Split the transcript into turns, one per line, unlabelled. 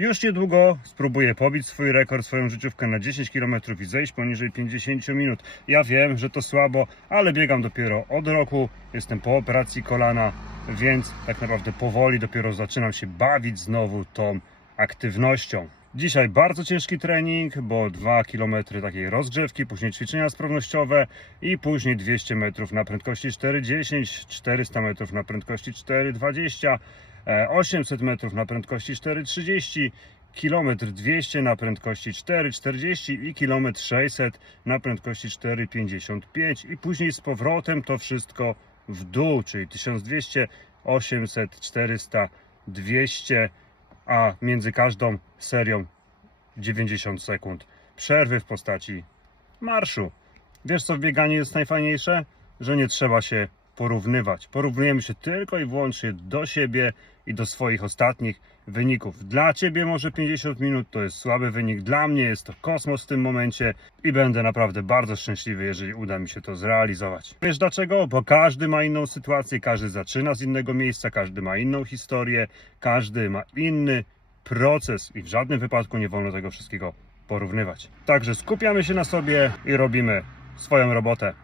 Już niedługo spróbuję pobić swój rekord, swoją życiówkę na 10 km i zejść poniżej 50 minut. Ja wiem, że to słabo, ale biegam dopiero od roku, jestem po operacji kolana, więc tak naprawdę powoli dopiero zaczynam się bawić znowu tą aktywnością. Dzisiaj bardzo ciężki trening, bo 2 km takiej rozgrzewki, później ćwiczenia sprawnościowe i później 200 metrów na prędkości 4,10, 400 metrów na prędkości 4,20, e, 800 metrów na prędkości 4,30, kilometr 200 na prędkości 4,40 i kilometr 600 na prędkości 4,55 i później z powrotem to wszystko w dół, czyli 1200, 800, 400, 200, a między każdą serią 90 sekund przerwy w postaci marszu. Wiesz co w bieganiu jest najfajniejsze? Że nie trzeba się porównywać. Porównujemy się tylko i wyłącznie do siebie i do swoich ostatnich wyników. Dla ciebie może 50 minut to jest słaby wynik, dla mnie jest to kosmos w tym momencie i będę naprawdę bardzo szczęśliwy, jeżeli uda mi się to zrealizować. Wiesz dlaczego? Bo każdy ma inną sytuację, każdy zaczyna z innego miejsca, każdy ma inną historię, każdy ma inny proces i w żadnym wypadku nie wolno tego wszystkiego porównywać. Także skupiamy się na sobie i robimy swoją robotę.